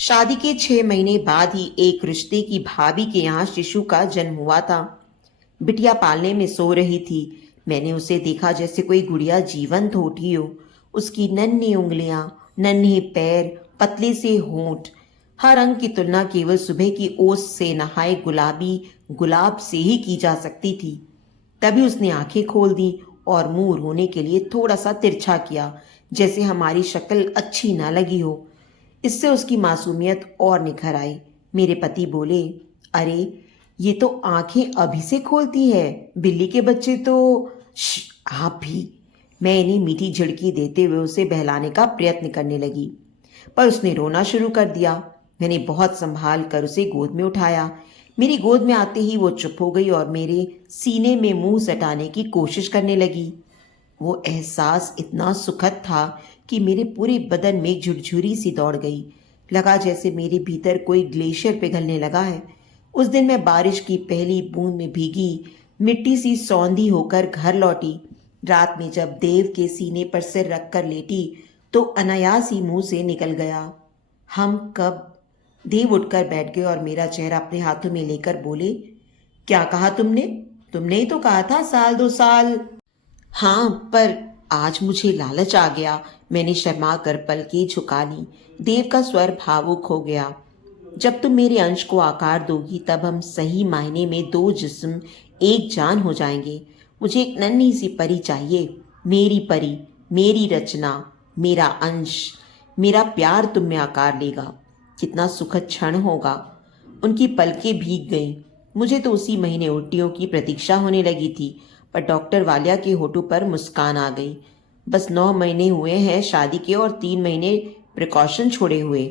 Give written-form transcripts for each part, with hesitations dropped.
शादी के 6 महीने बाद ही एक रिश्ते की भाभी के यहाँ शिशु का जन्म हुआ था। बिटिया पालने में सो रही थी। मैंने उसे देखा जैसे कोई गुड़िया जीवंत उठी हो। उसकी नन्ही उंगलियां, नन्हे पैर, पतले से होंठ, हर अंग की तुलना केवल सुबह की ओस से नहाए गुलाबी गुलाब से ही की जा सकती थी। तभी उसने आंखें खोल दी और मुंह रोने के लिए थोड़ा सा तिरछा किया, जैसे हमारी शक्ल अच्छी ना लगी हो। इससे उसकी मासूमियत और निखर आई। मेरे पति बोले, अरे ये तो आंखें अभी से खोलती है, बिल्ली के बच्चे तो। आप भी। मैं इन्हें मीठी झिड़की देते हुए उसे बहलाने का प्रयत्न करने लगी, पर उसने रोना शुरू कर दिया। मैंने बहुत संभाल कर उसे गोद में उठाया। मेरी गोद में आते ही वो चुप हो गई और मेरे सीने में मुंह सटाने की कोशिश करने लगी। वो एहसास इतना सुखद था कि मेरे पूरे बदन में एक झुरझुरी सी दौड़ गई। लगा जैसे मेरे भीतर कोई ग्लेशियर पिघलने लगा है। उस दिन मैं बारिश की पहली बूंद में भीगी मिट्टी सी सौंधी होकर घर लौटी। रात में जब देव के सीने पर सिर रखकर लेटी तो अनायास ही मुंह से निकल गया, हम कब। देव उठकर बैठ गए और मेरा चेहरा अपने हाथों में लेकर बोले, क्या कहा तुमने? तुमने ही तो कहा था साल 2 साल। हाँ, पर आज मुझे लालच आ गया। मैंने शर्मा कर पलकें झुका ली। देव का स्वर भावुक हो गया। जब तुम मेरे अंश को आकार दोगी तब हम सही मायने में दो जिस्म एक जान हो जाएंगे। मुझे एक नन्ही सी परी चाहिए, मेरी परी, मेरी रचना, मेरा अंश। मेरा प्यार तुम में आकार लेगा। कितना सुखद क्षण होगा। उनकी पलकें भीग गईं। मुझे तो उसी महीने उल्टियों की प्रतीक्षा होने लगी थी, पर डॉक्टर वालिया के होठों पर मुस्कान आ गई। बस 9 महीने हुए हैं शादी के और 3 महीने प्रिकॉशन छोड़े हुए।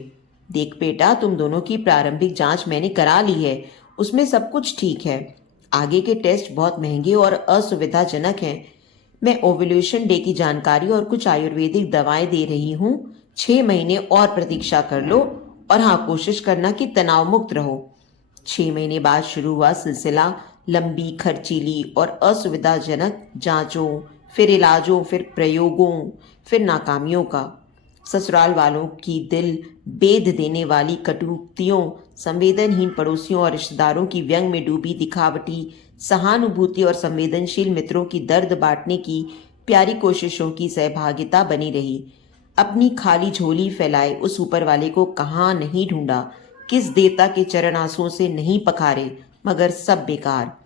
देख बेटा, तुम दोनों की प्रारंभिक जांच मैंने करा ली है, उसमें सब कुछ ठीक है। आगे के टेस्ट बहुत महंगे और असुविधाजनक हैं। मैं ओव्यूलेशन डे की जानकारी और कुछ आयुर्वेदिक दवाएं दे रही हूँ। 6 महीने और प्रतीक्षा कर लो, और हाँ, कोशिश करना कि तनाव मुक्त रहो। 6 महीने बाद शुरू हुआ सिलसिला लंबी, खर्चीली और असुविधाजनक जांचों, फिर इलाजों, फिर प्रयोगों, फिर नाकामियों का। ससुराल वालों की दिल बेध देने वाली कटुक्तियों, संवेदनहीन पड़ोसियों और रिश्तेदारों की व्यंग में डूबी दिखावटी सहानुभूति और संवेदनशील मित्रों की दर्द बांटने की प्यारी कोशिशों की सहभागिता बनी रही। अपनी खाली झोली फैलाए उस ऊपर वाले को कहाँ नहीं ढूंढा, किस देवता के चरण आंसुओं से नहीं पखारे, मगर सब बेकार।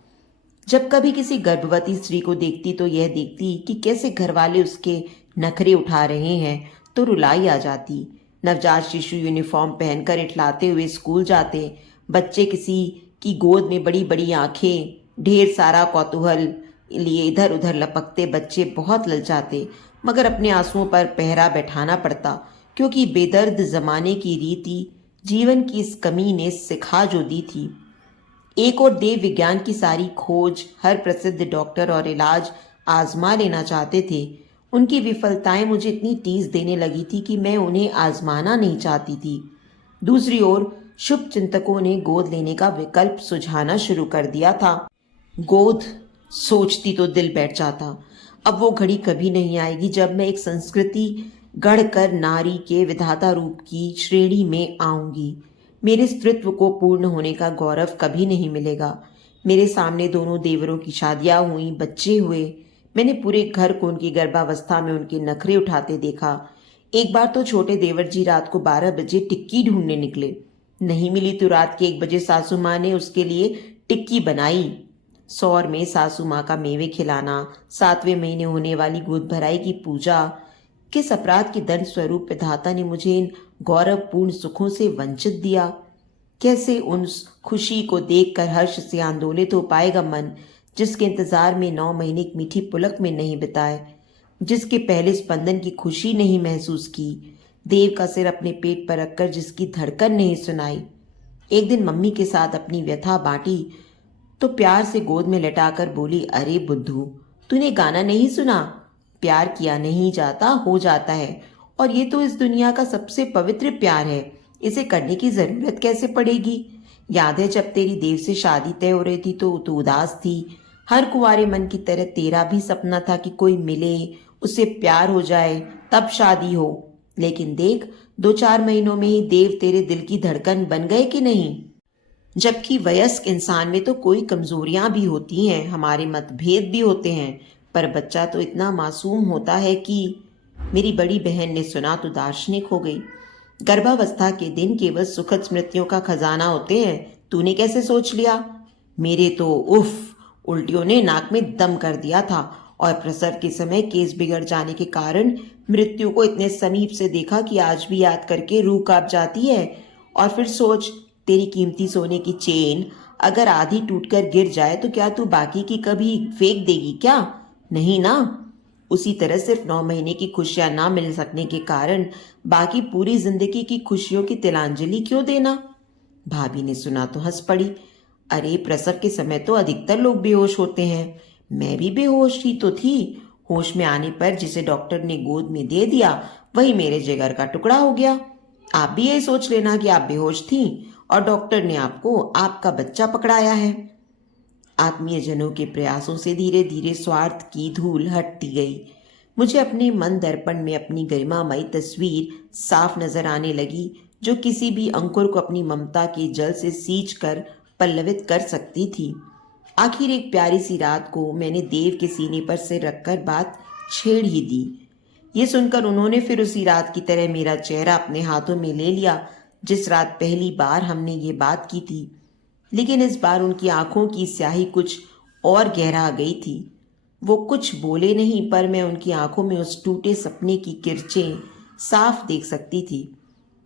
जब कभी किसी गर्भवती स्त्री को देखती तो यह देखती कि कैसे घरवाले उसके नखरे उठा रहे हैं, तो रुलाई आ जाती। नवजात शिशु यूनिफॉर्म पहनकर इठलाते हुए स्कूल जाते, बच्चे किसी की गोद में बड़ी बड़ी आंखें, ढेर सारा कौतूहल लिए इधर उधर लपकते बच्चे बहुत ललचाते, मगर अपने आंसुओं पर पहरा बैठाना पड़ता, क्योंकि बेदर्द जमाने की रीति जीवन की इस कमी ने सिखा जो दी थी। एक और देव विज्ञान की सारी खोज, हर प्रसिद्ध डॉक्टर और इलाज आजमा लेना चाहते थे। उनकी विफलताएं मुझे इतनी टीस देने लगी थी कि मैं उन्हें आजमाना नहीं चाहती थी। दूसरी ओर शुभ चिंतकों ने गोद लेने का विकल्प सुझाना शुरू कर दिया था। गोद सोचती तो दिल बैठ जाता। अब वो घड़ी कभी नहीं आएगी जब मैं एक संस्कृति गढ़कर नारी के विधाता रूप की श्रेणी में आऊंगी। मेरे स्त्रीत्व को पूर्ण होने का गौरव कभी नहीं मिलेगा। मेरे सामने दोनों देवरों की शादियां हुई, बच्चे हुए। मैंने पूरे घर को उनकी गर्भावस्था में उनके नखरे उठाते देखा। एक बार तो छोटे देवर जी रात को 12 बजे टिक्की ढूंढने निकले। नहीं मिली तो रात के 1 बजे सासू माँ ने उसके लिए टिक्की बनाई। सौर में सासू माँ का मेवे खिलाना, 7वें महीने होने वाली गोद भराई की पूजा। किस अपराध के दंड स्वरूप विधाता ने मुझे इन गौरवपूर्ण सुखों से वंचित दिया? कैसे उन खुशी को देखकर हर्ष से आंदोलित हो पाएगा मन, जिसके इंतजार में 9 महीने एक मीठी पुलक में नहीं बिताए, जिसके पहले स्पंदन की खुशी नहीं महसूस की, देव का सिर अपने पेट पर रखकर जिसकी धड़कन नहीं सुनाई। एक दिन मम्मी के साथ अपनी व्यथा बांटी तो प्यार से गोद में लटाकर बोली, अरे बुद्धू, तूने गाना नहीं सुना? प्यार किया नहीं जाता, हो जाता है। और ये तो इस दुनिया का सबसे पवित्र प्यार है, इसे करने की जरूरत कैसे पड़ेगी? याद है जब तेरी देव से शादी तय हो रही थी तो तू उदास थी। हर कुंवारे मन की तरह तेरा भी सपना था कि कोई मिले, उससे प्यार हो जाए, तब शादी हो। लेकिन देख, 2-4 महीनों में ही देव तेरे दिल की धड़कन बन गए कि नहीं। जबकि वयस्क इंसान में तो कोई कमजोरियां भी होती हैं, हमारे मतभेद भी होते हैं, पर बच्चा तो इतना मासूम होता है कि। मेरी बड़ी बहन ने सुना तो दार्शनिक हो गई। गर्भावस्था के दिन केवल सुखद स्मृतियों का खजाना होते हैं, तूने कैसे सोच लिया। मेरे तो उफ, उल्टियों ने नाक में दम कर दिया था, और प्रसव के समय केस बिगड़ जाने के कारण मृत्यु को इतने समीप से देखा कि आज भी याद करके रूह कांप जाती है। और फिर सोच, तेरी कीमती सोने की चेन अगर आधी टूटकर गिर जाए तो क्या तू बाकी की कभी फेंक देगी क्या। नहीं ना। उसी तरह सिर्फ 9 महीने की खुशियां ना मिल सकने के कारण बाकी पूरी जिंदगी की खुशियों की तिलांजलि क्यों देना। भाभी ने सुना तो हंस पड़ी। अरे, प्रसव के समय तो अधिकतर लोग बेहोश होते हैं, मैं भी बेहोश ही तो थी। होश में आने पर जिसे डॉक्टर ने गोद में दे दिया वही मेरे जिगर का टुकड़ा हो गया। आप भी यही सोच लेना कि आप बेहोश थी और डॉक्टर ने आपको आपका बच्चा पकड़ाया है। आत्मीय जनों के प्रयासों से धीरे धीरे स्वार्थ की धूल हटती गई। मुझे अपने मन दर्पण में अपनी गरिमामयी तस्वीर साफ नजर आने लगी, जो किसी भी अंकुर को अपनी ममता के जल से सींच कर पल्लवित कर सकती थी। आखिर एक प्यारी सी रात को मैंने देव के सीने पर सिर रखकर बात छेड़ ही दी। ये सुनकर उन्होंने फिर उसी रात की तरह मेरा चेहरा अपने हाथों में ले लिया, जिस रात पहली बार हमने ये बात की थी। लेकिन इस बार उनकी आंखों की स्याही कुछ और गहरा गई थी। वो कुछ बोले नहीं, पर मैं उनकी आंखों में उस टूटे सपने की किरचें साफ देख सकती थी।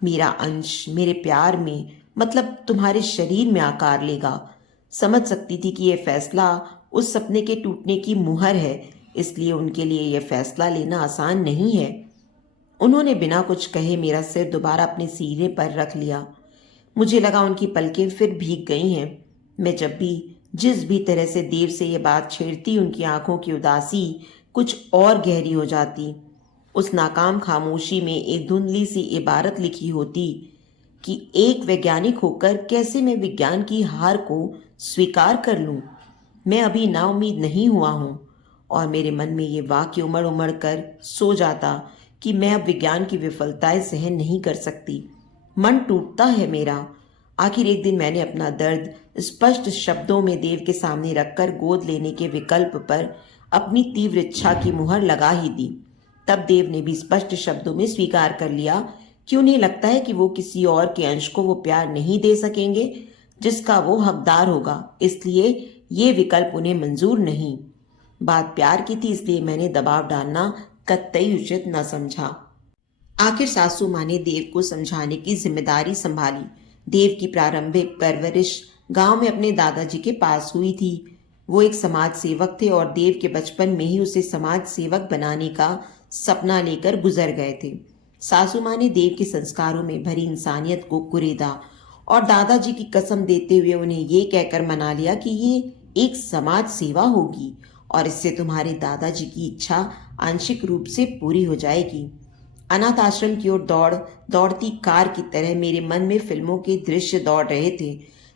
मेरा अंश मेरे प्यार में, मतलब तुम्हारे शरीर में आकार लेगा। समझ सकती थी कि यह फैसला उस सपने के टूटने की मुहर है, इसलिए उनके लिए यह फैसला लेना आसान नहीं है। उन्होंने बिना कुछ कहे मेरा सिर दोबारा अपने सीने पर रख लिया। मुझे लगा उनकी पलकें फिर भीग गई हैं। मैं जब भी जिस भी तरह से देव से ये बात छेड़ती, उनकी आंखों की उदासी कुछ और गहरी हो जाती। उस नाकाम खामोशी में एक धुंधली सी इबारत लिखी होती कि एक वैज्ञानिक होकर कैसे मैं विज्ञान की हार को स्वीकार कर लूं। मैं अभी नाउम्मीद नहीं हुआ हूं। और मेरे मन में ये वाक्य उमड़ उमड़ कर सो जाता कि मैं अब विज्ञान की विफलताएं सहन नहीं कर सकती। मन टूटता है मेरा। आखिर एक दिन मैंने अपना दर्द स्पष्ट शब्दों में देव के सामने रखकर गोद लेने के विकल्प पर अपनी तीव्र इच्छा की मुहर लगा ही दी। तब देव ने भी स्पष्ट शब्दों में स्वीकार कर लिया कि उन्हें लगता है कि वो किसी और के अंश को वो प्यार नहीं दे सकेंगे जिसका वो हकदार होगा, इसलिए ये विकल्प उन्हें मंजूर नहीं। बात प्यार की थी, इसलिए मैंने दबाव डालना कतई उचित न समझा। आखिर सासू माँ ने देव को समझाने की जिम्मेदारी संभाली। देव की प्रारंभिक परवरिश गांव में अपने दादाजी के पास हुई थी। वो एक समाज सेवक थे और देव के बचपन में ही उसे समाज सेवक बनाने का सपना लेकर गुजर गए थे। सासू माँ ने देव के संस्कारों में भरी इंसानियत को कुरेदा और दादाजी की कसम देते हुए उन्हें ये कहकर मना लिया कि ये एक समाज सेवा होगी और इससे तुम्हारे दादाजी की इच्छा आंशिक रूप से पूरी हो जाएगी। अनाथ आश्रम की ओर दौड़ती कार की तरह मेरे मन में फिल्मों के दृश्य दौड़ रहे थे।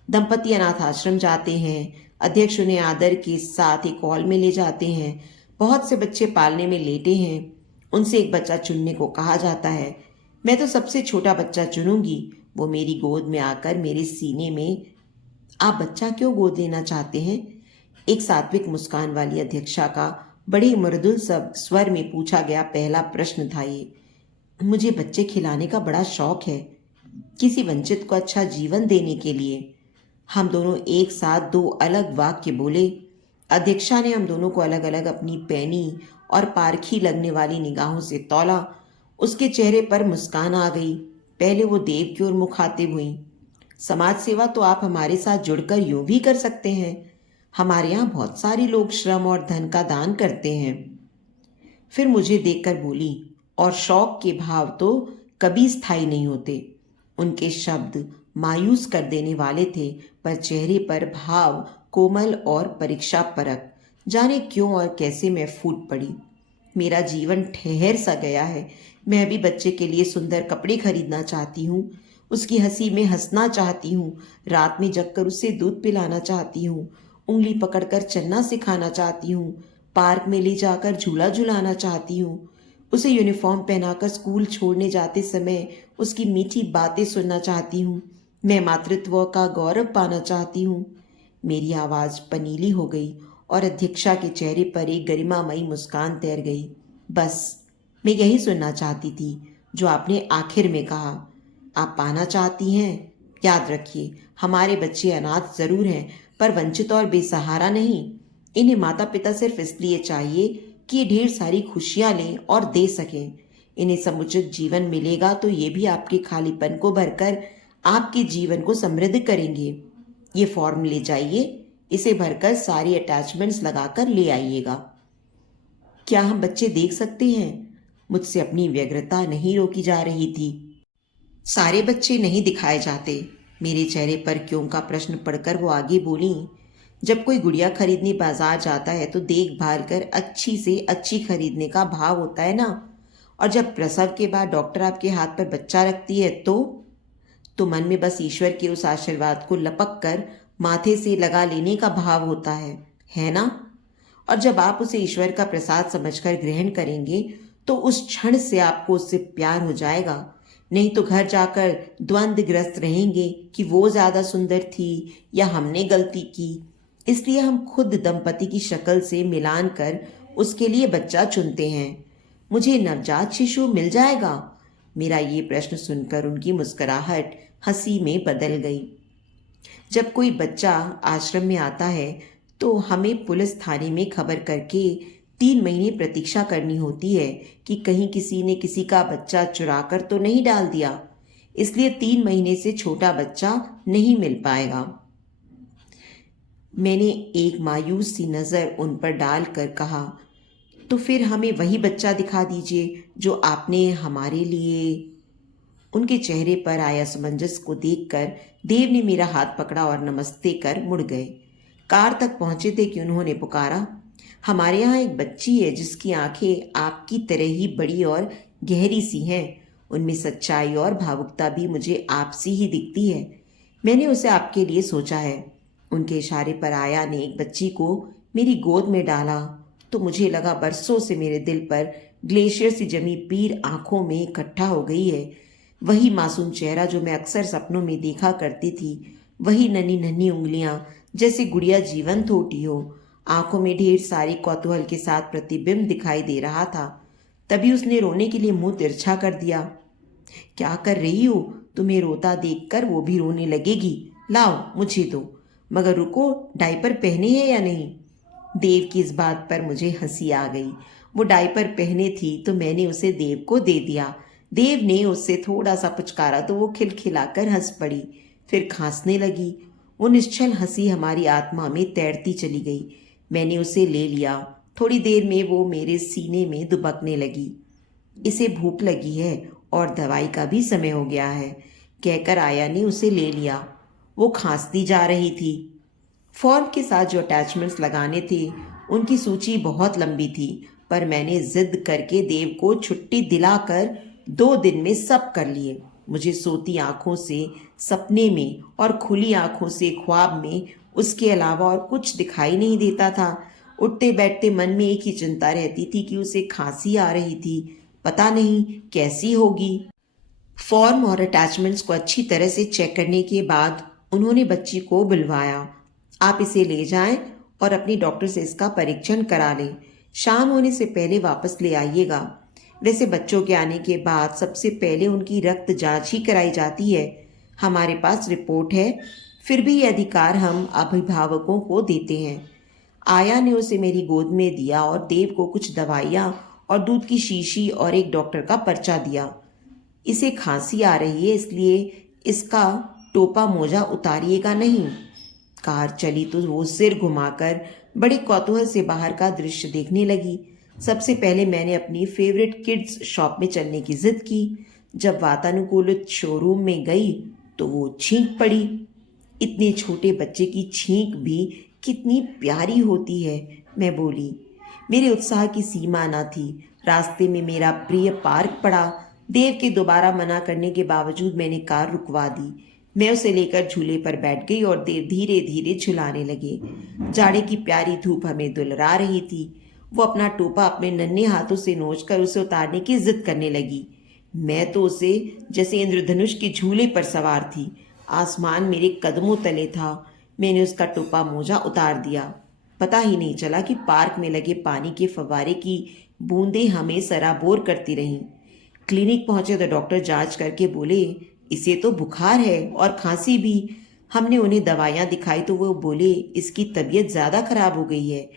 दंपति अनाथ आश्रम जाते हैं, अध्यक्ष उन्हें आदर के साथ एक हॉल में ले जाते हैं, बहुत से बच्चे पालने में लेटे हैं, उनसे एक बच्चा चुनने को कहा जाता है। मैं तो सबसे छोटा बच्चा चुनूंगी। वो मेरी गोद में आकर मेरे सीने में। आप बच्चा क्यों गोद लेना चाहते हैं? एक सात्विक मुस्कान वाली अध्यक्षा का बड़े मृदुल स्वर में पूछा गया पहला प्रश्न था ये। मुझे बच्चे खिलाने का बड़ा शौक है, किसी वंचित को अच्छा जीवन देने के लिए। हम दोनों एक साथ दो अलग वाक्य बोले। अध्यक्षा ने हम दोनों को अलग अलग अपनी पैनी और पारखी लगने वाली निगाहों से तौला। उसके चेहरे पर मुस्कान आ गई। पहले वो देव की ओर मुखातिब हुई। समाज सेवा तो आप हमारे साथ जुड़कर यूं भी कर सकते हैं। हमारे यहाँ बहुत सारे लोग श्रम और धन का दान करते हैं। फिर मुझे देखकर बोली, और शौक के भाव तो कभी स्थायी नहीं होते। उनके शब्द मायूस कर देने वाले थे, पर चेहरे पर भाव कोमल और परीक्षा परक। जाने क्यों और कैसे मैं फूट पड़ी। मेरा जीवन ठहर सा गया है। मैं भी बच्चे के लिए सुंदर कपड़े खरीदना चाहती हूँ, उसकी हंसी में हंसना चाहती हूँ, रात में जगकर उसे दूध पिलाना चाहती हूँ, उंगली पकड़कर चलना सिखाना चाहती हूँ, पार्क में ले जाकर झूला झुलाना चाहती हूँ। उसे यूनिफॉर्म पहनाकर स्कूल छोड़ने जाते समय उसकी मीठी बातें सुनना चाहती हूँ। मैं मातृत्व का गौरव पाना चाहती हूँ। मेरी आवाज़ पनीली हो गई और अध्यक्षा के चेहरे पर एक गरिमामयी मुस्कान तैर गई। बस, मैं यही सुनना चाहती थी जो आपने आखिर में कहा। आप पाना चाहती हैं? याद रखिए, हमारे बच्चे अनाथ जरूर हैं, पर वंचित और बेसहारा नहीं। इन्हें माता पिता सिर्फ इसलिए चाहिए कि ये ढेर सारी खुशियां लें और दे सकें। इन्हें समुचित जीवन मिलेगा तो ये भी आपके खालीपन को भरकर आपके जीवन को समृद्ध करेंगे। ये फॉर्म ले जाइए, इसे भरकर सारी अटैचमेंट्स लगाकर ले आइएगा। क्या हम बच्चे देख सकते हैं? मुझसे अपनी व्यग्रता नहीं रोकी जा रही थी। सारे बच्चे नहीं दिखाए जाते। मेरे चेहरे पर क्यों का प्रश्न पढ़कर वो आगे बोली, जब कोई गुड़िया खरीदने बाजार जाता है तो देखभाल कर अच्छी से अच्छी खरीदने का भाव होता है ना। और जब प्रसव के बाद डॉक्टर आपके हाथ पर बच्चा रखती है तो मन में बस ईश्वर के उस आशीर्वाद को लपक कर माथे से लगा लेने का भाव होता है ना। और जब आप उसे ईश्वर का प्रसाद समझकर ग्रहण करेंगे तो उस क्षण से आपको उससे प्यार हो जाएगा। नहीं तो घर जाकर द्वंद्वग्रस्त रहेंगे कि वो ज्यादा सुंदर थी या हमने गलती की। इसलिए हम खुद दंपति की शक्ल से मिलान कर उसके लिए बच्चा चुनते हैं। मुझे नवजात शिशु मिल जाएगा? मेरा ये प्रश्न सुनकर उनकी मुस्कुराहट हंसी में बदल गई। जब कोई बच्चा आश्रम में आता है तो हमें पुलिस थाने में खबर करके 3 महीने प्रतीक्षा करनी होती है कि कहीं किसी ने किसी का बच्चा चुरा कर तो नहीं डाल दिया। इसलिए 3 महीने से छोटा बच्चा नहीं मिल पाएगा। मैंने एक मायूस सी नज़र उन पर डालकर कहा, तो फिर हमें वही बच्चा दिखा दीजिए जो आपने हमारे लिए। उनके चेहरे पर आया असमंजस को देखकर देव ने मेरा हाथ पकड़ा और नमस्ते कर मुड़ गए। कार तक पहुंचे थे कि उन्होंने पुकारा, हमारे यहाँ एक बच्ची है जिसकी आंखें आपकी तरह ही बड़ी और गहरी सी हैं। उनमें सच्चाई और भावुकता भी मुझे आपसी ही दिखती है। मैंने उसे आपके लिए सोचा है। उनके इशारे पर आया ने एक बच्ची को मेरी गोद में डाला तो मुझे लगा बरसों से मेरे दिल पर ग्लेशियर सी जमी पीर आंखों में इकट्ठा हो गई है। वही मासूम चेहरा जो मैं अक्सर सपनों में देखा करती थी, वही नन्ही नन्ही उंगलियां जैसे गुड़िया जीवंत होती हो। आंखों में ढेर सारी कौतूहल के साथ प्रतिबिंब दिखाई दे रहा था। तभी उसने रोने के लिए मुंह तिरछा कर दिया। क्या कर रही हो? तुम्हें रोता देखकर वो भी रोने लगेगी। लाओ मुझे दो। मगर रुको, डायपर पहने हैं या नहीं? देव की इस बात पर मुझे हंसी आ गई। वो डायपर पहने थी तो मैंने उसे देव को दे दिया। देव ने उससे थोड़ा सा पुचकारा तो वो खिलखिलाकर हंस पड़ी, फिर खांसने लगी। वो निश्चल हंसी हमारी आत्मा में तैरती चली गई। मैंने उसे ले लिया। थोड़ी देर में वो मेरे सीने में दुबकने लगी। इसे भूख लगी है और दवाई का भी समय हो गया है, कहकर आया ने उसे ले लिया। वो खांसती जा रही थी। फॉर्म के साथ जो अटैचमेंट्स लगाने थे उनकी सूची बहुत लंबी थी, पर मैंने जिद करके देव को छुट्टी दिलाकर 2 दिन में सब कर लिए। मुझे सोती आंखों से सपने में और खुली आंखों से ख्वाब में उसके अलावा और कुछ दिखाई नहीं देता था। उठते बैठते मन में एक ही चिंता रहती थी कि उसे खांसी आ रही थी, पता नहीं कैसी होगी। फॉर्म और अटैचमेंट्स को अच्छी तरह से चेक करने के बाद उन्होंने बच्ची को बुलवाया। आप इसे ले जाएं और अपनी डॉक्टर से इसका परीक्षण करा लें। शाम होने से पहले वापस ले आइएगा। वैसे बच्चों के आने के बाद सबसे पहले उनकी रक्त जांच ही कराई जाती है। हमारे पास रिपोर्ट है, फिर भी ये अधिकार हम अभिभावकों को देते हैं। आया ने उसे मेरी गोद में दिया और देव को कुछ दवाइयाँ और दूध की शीशी और एक डॉक्टर का पर्चा दिया। इसे खांसी आ रही है, इसलिए इसका टोपा मोजा उतारिएगा नहीं। कार चली तो वो सिर घुमाकर बड़े कौतूहल से बाहर का दृश्य देखने लगी। सबसे पहले मैंने अपनी फेवरेट किड्स शॉप में चलने की जिद की। जब वातानुकूलित शोरूम में गई तो वो छींक पड़ी। इतने छोटे बच्चे की छींक भी कितनी प्यारी होती है, मैं बोली। मेरे उत्साह की सीमा न थी। रास्ते में मेरा प्रिय पार्क पड़ा। देव के दोबारा मना करने के बावजूद मैंने कार रुकवा दी। मैं उसे लेकर झूले पर बैठ गई और देव धीरे धीरे झुलाने लगे। जाड़े की प्यारी धूप हमें दुलरा रही थी। वो अपना टोपा अपने नन्हे हाथों से नोचकर उसे उतारने की जिद करने लगी। मैं तो उसे जैसे इंद्रधनुष के झूले पर सवार थी। आसमान मेरे कदमों तले था। मैंने उसका टोपा मोजा उतार दिया। पता ही नहीं चला कि पार्क में लगे पानी के फव्वारे की बूंदें हमें सराबोर करती रहीं। क्लिनिक पहुंचे तो डॉक्टर जांच करके बोले, इसे तो बुखार है और खांसी भी। हमने उन्हें दवाइयां दिखाई तो वो बोले, इसकी तबीयत ज़्यादा खराब हो गई है,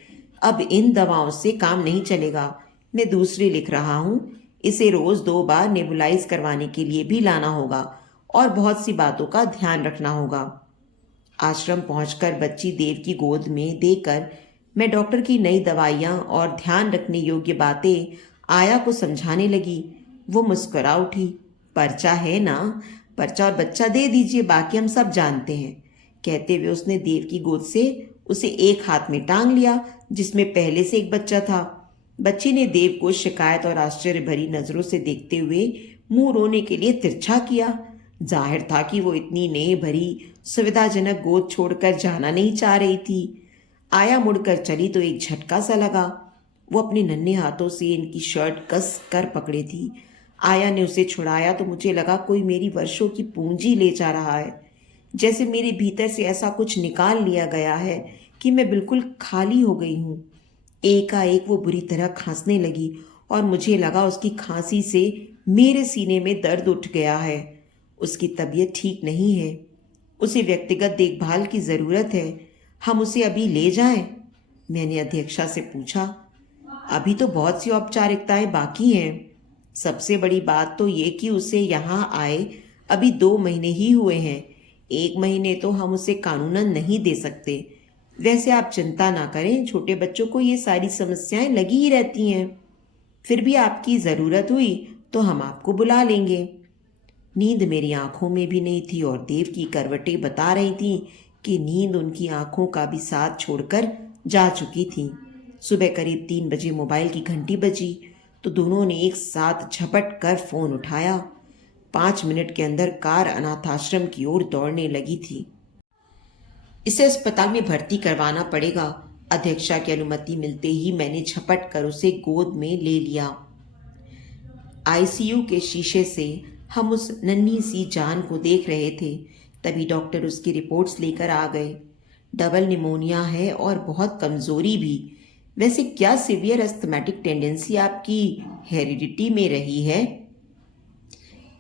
अब इन दवाओं से काम नहीं चलेगा। मैं दूसरी लिख रहा हूँ। इसे रोज़ 2 बार नेबुलाइज करवाने के लिए भी लाना होगा और बहुत सी बातों का ध्यान रखना होगा। आश्रम पहुंचकर बच्ची देव की गोद में देकर मैं डॉक्टर की नई दवाइयाँ और ध्यान रखने योग्य बातें आया को समझाने लगी। वो मुस्कुरा उठी। पर्चा है ना, पर्चा और बच्चा दे दीजिए, बाकी हम सब जानते हैं। कहते हुए उसने देव की गोद से उसे एक हाथ में टांग लिया जिसमें पहले से एक बच्चा था। बच्ची ने देव को शिकायत और आश्चर्य भरी नजरों से देखते हुए मुंह रोने के लिए तिरछा किया। जाहिर था कि वो इतनी नेह भरी सुविधाजनक गोद छोड़कर जाना नहीं चाह रही थी। आया मुड़कर चली तो एक झटका सा लगा। वो अपने नन्हे हाथों से इनकी शर्ट कस कर पकड़े थी। आया ने उसे छुड़ाया तो मुझे लगा कोई मेरी वर्षों की पूंजी ले जा रहा है, जैसे मेरे भीतर से ऐसा कुछ निकाल लिया गया है कि मैं बिल्कुल खाली हो गई हूँ। एकाएक वो बुरी तरह खांसने लगी और मुझे लगा उसकी खांसी से मेरे सीने में दर्द उठ गया है। उसकी तबीयत ठीक नहीं है, उसे व्यक्तिगत देखभाल की ज़रूरत है। हम उसे अभी ले जाएं? मैंने अध्यक्षा से पूछा। अभी तो बहुत सी औपचारिकताएं बाकी हैं। सबसे बड़ी बात तो ये कि उसे यहाँ आए अभी 2 महीने ही हुए हैं। 1 महीने तो हम उसे कानूनन नहीं दे सकते। वैसे आप चिंता ना करें, छोटे बच्चों को ये सारी समस्याएं लगी ही रहती हैं। फिर भी आपकी ज़रूरत हुई तो हम आपको बुला लेंगे। नींद मेरी आंखों में भी नहीं थी और देव की करवटें बता रही थीं कि नींद उनकी आंखों का भी साथ छोड़कर जा चुकी थी। सुबह करीब 3 बजे मोबाइल की घंटी बजी तो दोनों ने एक साथ झपट कर फोन उठाया। 5 मिनट के अंदर कार अनाथाश्रम की ओर दौड़ने लगी थी। इसे अस्पताल में भर्ती करवाना पड़ेगा। अध्यक्षा की अनुमति मिलते ही मैंने झपट कर उसे गोद में ले लिया। आईसीयू के शीशे से हम उस नन्ही सी जान को देख रहे थे। तभी डॉक्टर उसकी रिपोर्ट्स लेकर आ गए। डबल निमोनिया है और बहुत कमजोरी भी। वैसे क्या सीवियर अस्थमैटिक टेंडेंसी आपकी हेरिडिटी में रही है?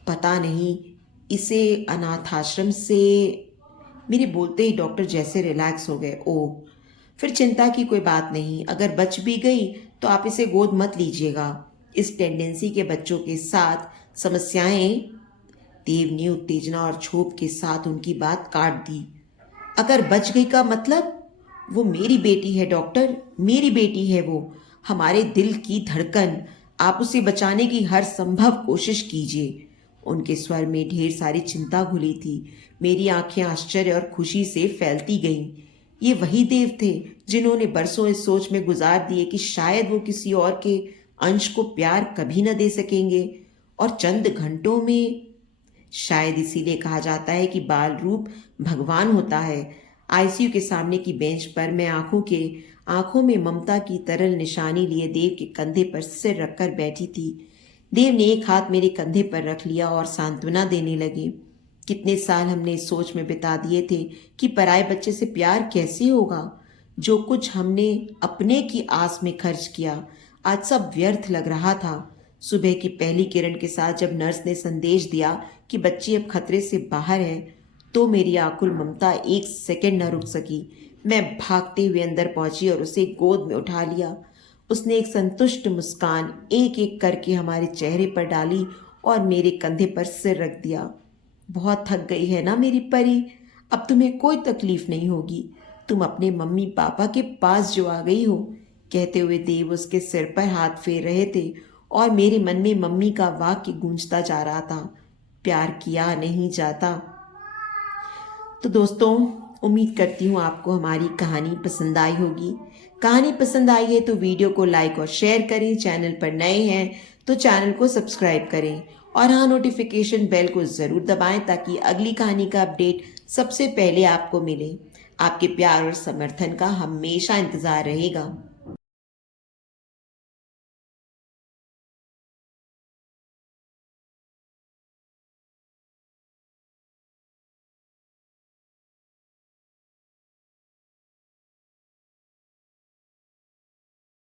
पता नहीं, इसे अनाथाश्रम से। मेरे बोलते ही डॉक्टर जैसे रिलैक्स हो गए। ओह, फिर चिंता की कोई बात नहीं। अगर बच भी गई तो आप इसे गोद मत लीजिएगा। इस टेंडेंसी के बच्चों के साथ समस्याएं। देव ने उत्तेजना और क्षोभ के साथ उनकी बात काट दी। अगर बच गई का मतलब? वो मेरी बेटी है डॉक्टर, मेरी बेटी है वो, हमारे दिल की धड़कन। आप उसे बचाने की हर संभव कोशिश कीजिए। उनके स्वर में ढेर सारी चिंता घुली थी। मेरी आंखें आश्चर्य और खुशी से फैलती गईं। ये वही देव थे जिन्होंने बरसों इस सोच में गुजार दिए कि शायद वो किसी और के अंश को प्यार कभी न दे सकेंगे, और चंद घंटों में। शायद इसीलिए कहा जाता है कि बाल रूप भगवान होता है। आईसीयू के सामने की बेंच पर मैं आंखों में ममता की तरल निशानी लिए देव के कंधे पर सिर रखकर बैठी थी। देव ने एक हाथ मेरे कंधे पर रख लिया और सांत्वना देने लगे। कितने साल हमने इस सोच में बिता दिए थे कि पराए बच्चे से प्यार कैसे होगा। जो कुछ हमने अपने की आस में खर्च किया, आज सब व्यर्थ लग रहा था। सुबह की पहली किरण के साथ जब नर्स ने संदेश दिया कि बच्ची अब खतरे से बाहर है, तो मेरी आकुल ममता 1 सेकंड न रुक सकी। मैं भागते हुए अंदर पहुंची और उसे गोद में उठा लिया। उसने एक संतुष्ट मुस्कान एक एक करके हमारे चेहरे पर डाली और मेरे कंधे पर सिर रख दिया। बहुत थक गई है ना मेरी परी, अब तुम्हें कोई तकलीफ नहीं होगी। तुम अपने मम्मी पापा के पास जो आ गई हो। कहते हुए देव उसके सिर पर हाथ फेर रहे थे और मेरे मन में मम्मी का वाक्य गूंजता जा रहा था, प्यार किया नहीं जाता। तो दोस्तों, उम्मीद करती हूँ आपको हमारी कहानी पसंद आई होगी। कहानी पसंद आई है तो वीडियो को लाइक और शेयर करें। चैनल पर नए हैं तो चैनल को सब्सक्राइब करें और हाँ, नोटिफिकेशन बेल को ज़रूर दबाएं ताकि अगली कहानी का अपडेट सबसे पहले आपको मिले। आपके प्यार और समर्थन का हमेशा इंतज़ार रहेगा।